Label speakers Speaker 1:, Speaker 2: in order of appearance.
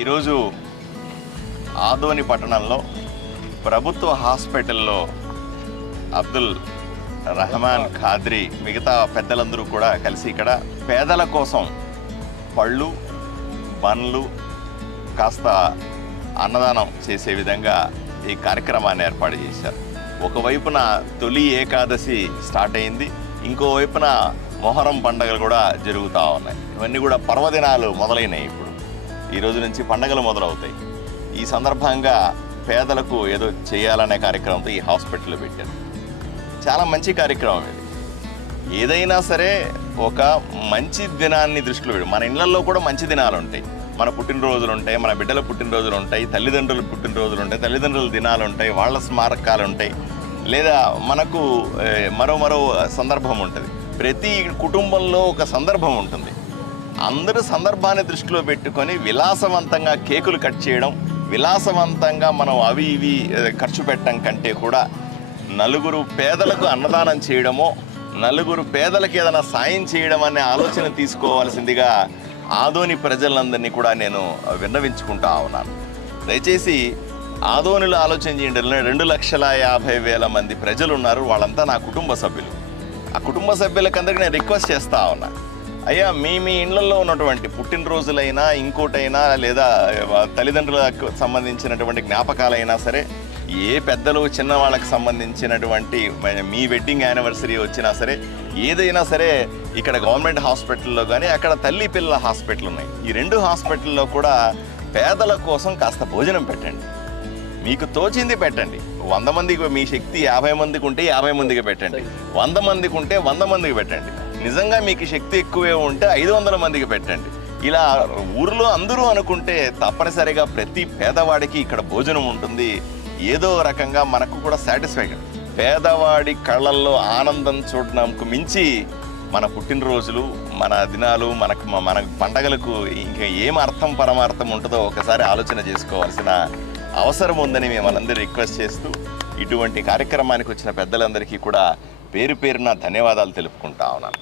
Speaker 1: ఈరోజు ఆదోని పట్టణంలో ప్రభుత్వ హాస్పిటల్లో అబ్దుల్ రహమాన్ ఖాద్రి మిగతా పెద్దలందరూ కూడా కలిసి ఇక్కడ పేదల కోసం పళ్ళు బండ్లు కాస్త అన్నదానం చేసే విధంగా ఈ కార్యక్రమాన్ని ఏర్పాటు చేశారు. ఒకవైపున తొలి ఏకాదశి స్టార్ట్ అయింది ఇంకోవైపున మొహరం పండగలు కూడా జరుగుతూ ఉన్నాయి. ఇవన్నీ కూడా పర్వదినాలు మొదలైనాయి ఇప్పుడు. ఈ రోజు నుంచి పండగలు మొదలవుతాయి. ఈ సందర్భంగా పేదలకు ఏదో చేయాలనే కార్యక్రమంతో ఈ హాస్పిటల్ పెట్టారు. చాలా మంచి కార్యక్రమం ఇది. ఏదైనా సరే ఒక మంచి దినాన్ని దృష్టిలో పెడు మన ఇళ్ళలో కూడా మంచి దినాలు ఉంటాయి. మన పుట్టినరోజులు ఉంటాయి మన బిడ్డల పుట్టినరోజులు ఉంటాయి తల్లిదండ్రుల పుట్టినరోజులు ఉంటాయి తల్లిదండ్రుల దినాలు ఉంటాయి వాళ్ళ స్మారకాలు ఉంటాయి. లేదా మనకు మరో మరో సందర్భం ఉంటుంది. ప్రతి కుటుంబంలో ఒక సందర్భం ఉంటుంది. అందరూ సందర్భాన్ని దృష్టిలో పెట్టుకొని విలాసవంతంగా కేకులు కట్ చేయడం విలాసవంతంగా మనం అవి ఇవి ఖర్చు పెట్టడం కంటే కూడా నలుగురు పేదలకు అన్నదానం చేయడమో నలుగురు పేదలకు ఏదైనా సాయం చేయడం అనే ఆలోచన తీసుకోవాల్సిందిగా ఆదోని ప్రజలందరినీ కూడా నేను విన్నవించుకుంటా ఉన్నాను. దయచేసి ఆదోనిలో ఆలోచన చేయండి. రెండు లక్షల యాభై వేల మంది ప్రజలు ఉన్నారు వాళ్ళంతా నా కుటుంబ సభ్యులు. ఆ కుటుంబ సభ్యులకందరికీ నేను రిక్వెస్ట్ చేస్తా ఉన్నా. అయ్యా మీ మీ ఇళ్ళలో ఉన్నటువంటి పుట్టినరోజులైనా ఇంకోటైనా లేదా తల్లిదండ్రులకు సంబంధించినటువంటి జ్ఞాపకాలైనా సరే ఏ పెద్దలు చిన్న వాళ్ళకి సంబంధించినటువంటి మీ వెడ్డింగ్ యానివర్సరీ వచ్చినా సరే ఏదైనా సరే ఇక్కడ గవర్నమెంట్ హాస్పిటల్లో కానీ అక్కడ తల్లి పిల్లల హాస్పిటల్ ఉన్నాయి. ఈ రెండు హాస్పిటల్లో కూడా పేదల కోసం కాస్త భోజనం పెట్టండి. మీకు తోచింది పెట్టండి. వంద మందికి మీ శక్తి యాభై మందికి ఉంటే యాభై మందికి పెట్టండి. వంద మందికి ఉంటే వంద మందికి పెట్టండి. నిజంగా మీకు శక్తి ఎక్కువే ఉంటే ఐదు వందల మందికి పెట్టండి. ఇలా ఊర్లో అందరూ అనుకుంటే తప్పనిసరిగా ప్రతి పేదవాడికి ఇక్కడ భోజనం ఉంటుంది. ఏదో రకంగా మనకు కూడా సాటిస్ఫైడ్ పేదవాడి కళ్ళల్లో ఆనందం చూడడంకు మించి మన పుట్టినరోజులు మన దినాలు మనకు మన పండగలకు ఇంకా ఏం అర్థం పరమార్థం ఉంటుందో ఒకసారి ఆలోచన చేసుకోవాల్సిన అవసరం ఉందని మిమ్మల్ని రిక్వెస్ట్ చేస్తూ ఇటువంటి కార్యక్రమానికి వచ్చిన పెద్దలందరికీ కూడా పేరు పేరున ధన్యవాదాలు తెలుపుకుంటా ఉన్నాను.